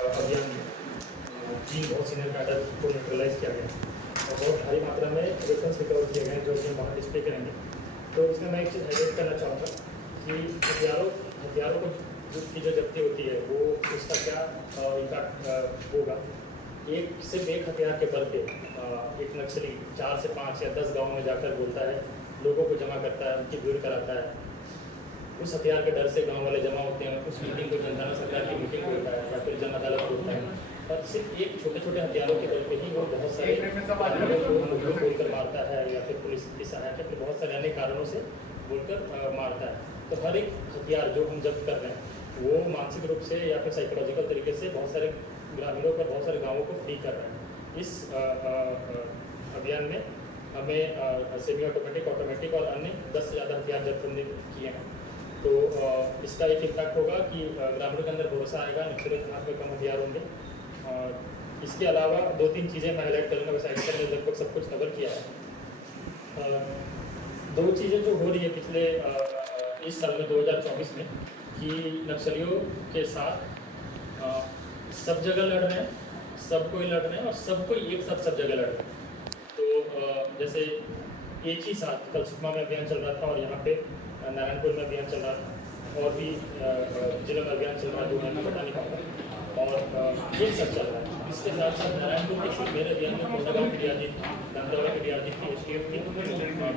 अभियान में 3 बहुत सीनियर कैडर को न्यूट्रलाइज किया गया और बहुत भारी मात्रा में वेपन्स रिकवर किए गए जो हम वहाँ डिस्प्ले करेंगे। तो इसमें मैं एक चीज़ हाईलाइट करना चाहूँगा कि हथियारों को की जो जब्ती होती है वो उसका क्या इम्पैक्ट होगा। सिर्फ एक हथियार के बल पे एक नक्सली 4 से 5 या 10 गाँव में जाकर बोलता है, लोगों को जमा करता है, उनकी भीड़ कराता है। उस हथियार के डर से गांव वाले जमा होते हैं, उस मीटिंग को जनता सरकार की मीटिंग होता है या फिर जन अदालत होता है। और सिर्फ एक छोटे छोटे हथियारों के बल पे ही वो बहुत सारे लोगों को बोलकर मारता है या फिर पुलिस की सहायता फिर बहुत सारे अन्य कारणों से बोलकर मारता है। तो हर एक हथियार जो हम जब्त कर रहे हैं वो मानसिक रूप से या फिर साइकोलॉजिकल तरीके से बहुत सारे ग्रामीणों पर बहुत सारे गाँवों को फ्री कर रहे हैं। इस अभियान में हमें सेमी ऑटोमेटिक और अन्य 10 से ज़्यादा हथियार जब्त करने किए हैं। तो इसका एक इम्पैक्ट होगा कि ग्रामीणों के अंदर भरोसा आएगा, नक्सलियों के हाथ में कम हथियार होंगे। इसके अलावा 2-3 चीज़ें मैं हाईलाइट करूँगा, वैसे एडिटर ने लगभग सब कुछ कवर किया है। 2 चीज़ें जो हो रही है पिछले इस साल में 2024 में कि नक्सलियों के साथ सब जगह लड़ रहे हैं, सब कोई लड़ रहे हैं और सब कोई एक साथ सब जगह लड़ रहे हैं। तो जैसे एक ही साथ कल सुकमा में अभियान चल रहा था और यहाँ पे नारायणपुर में अभियान चल रहा था और भी जिलों में अभियान चल रहा है, जो मैं बता नहीं पाऊँगा। और एक साथ चल रहा है। इसके साथ साथ नारायणपुर के सिर्फ मेरे अभियान में कोंडागांव की डीआरजी थी, दमदवा की डीआरजी थी, एसटीएफ की,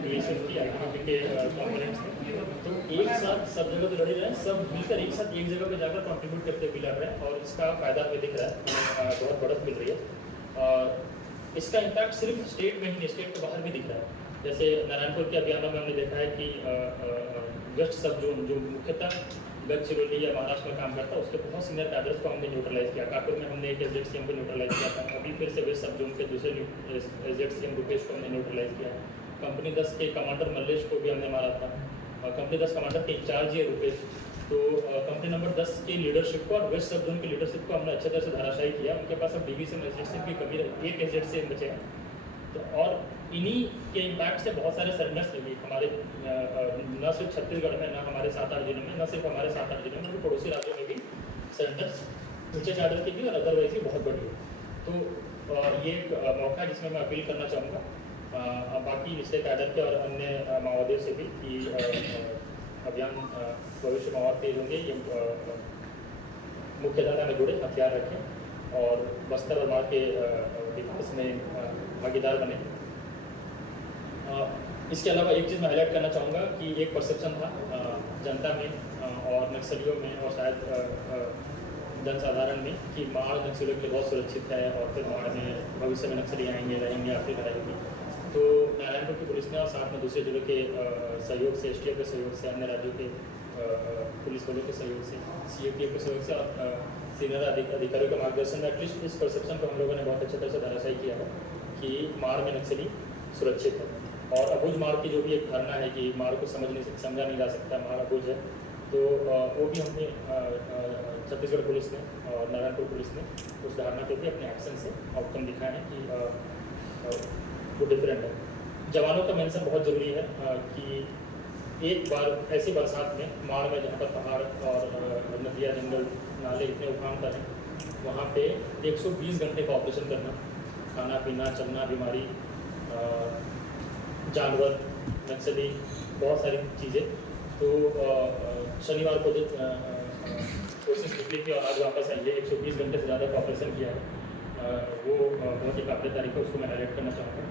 बीएसएफ की, आईटीबीपी के कॉम्पोनेंट्स थे। तो एक साथ सब जगह तो लड़े रहे हैं, सब मिलकर एक साथ एक जगह पे जाकर कॉन्ट्रीब्यूट करते हुए लड़ रहे हैं और इसका फ़ायदा हमें दिख रहा है, बहुत बढ़त मिल रही है। इसका इम्पैक्ट सिर्फ स्टेट में ही नहीं, स्टेट के बाहर भी दिख रहा है। जैसे नारायणपुर के अभियानों में हमने देखा है कि वेस्ट सब जोन जो मुख्यतः गढ़चिरौली या महाराष्ट्र में काम करता है उसके बहुत सीनियर कैडर्स को हमने न्यूट्रलाइज किया। कानपुर में हमने एक एसजेडसीएम को न्यूट्रलाइज किया था। अभी फिर से वेस्ट सब जोन के दूसरे एसजेडसीएम रुपेश को हमने न्यूट्रलाइज किया। कंपनी 10 के कमांडर मल्लेश को भी हमने मारा था। कंपनी 10 कमांडर के इंचार्ज है रुपेश। तो कंपनी नंबर 10 की लीडरशिप को और वेस्ट सब जोन की लीडरशिप को हमने अच्छे तरह से धाराशाही किया। उनके पास अब डिवीजन एसजेडसीएम की कमी रही, एक एसजेडसीएम बचे हैं। तो और इन्हीं के इम्पैक्ट से बहुत सारे सरेंडर्स लगे हमारे, न सिर्फ छत्तीसगढ़ में, न हमारे 7-8 जिलों में, न सिर्फ हमारे 7-8 जिलों में, पड़ोसी राज्यों में भी सरेंडर्स ऊंचे कैडर की भी और अदरवाइज भी बहुत बढ़ी है। तो ये एक मौका है जिसमें मैं अपील करना चाहूँगा बाकी निचले कैडर के और अन्य माओवादियों से भी कि अभियान भविष्य में और तेज होंगे। ये मुख्यधारा में जुड़े, हथियार रखें और बस्तर और मार के विकास में भागीदार बने। इसके अलावा एक चीज़ मैं हाईलाइट करना चाहूँगा कि एक परसेप्शन था जनता में और नक्सलियों में और शायद जनसाधारण में कि माड़ नक्सलियों के लिए बहुत सुरक्षित है और फिर माड़ में भविष्य में नक्सली आएंगे, रहेंगे, आपकी लड़ाई होगी। तो नारायणपुर की पुलिस ने और साथ में दूसरे जिलों के सहयोग से, एसटीएफ के सहयोग से, अन्य राज्यों के पुलिस बलों के सहयोग से, सीएपीएफ के सहयोग से और सीनियर अधिकारियों के मार्गदर्शन में एटलीस्ट इस परसेप्शन को हम लोगों ने बहुत अच्छे तरह से धाराशाही किया है कि माड़ में नक्सली सुरक्षित है। और अबूझ माड़ की जो भी एक धारणा है कि माड़ को समझा नहीं जा सकता, माड़ अबूझ है, तो वो भी हमने छत्तीसगढ़ पुलिस ने और नारायणपुर पुलिस ने उस धारणा को भी अपने एक्शन से आउटकम दिखाए हैं कि वो डिफरेंट है। जवानों का मेंशन बहुत ज़रूरी है कि एक बार ऐसी बरसात में माड़ में जहाँ पर पहाड़ और नदियाँ, जंगल, नाले इतने उफान पर हैं, वहाँ पे 120 घंटे का ऑपरेशन करना, खाना पीना, चलना, बीमारी, जानवर, नक्सली, बहुत सारी चीज़ें। तो शनिवार को जब कोशिश निकली थी और आज वापस आई है, 120 घंटे से ज़्यादा का ऑपरेशन किया है, वो बहुत ही काबिल तारीख है, उसको मैं हाईलाइट करना चाहूँगा।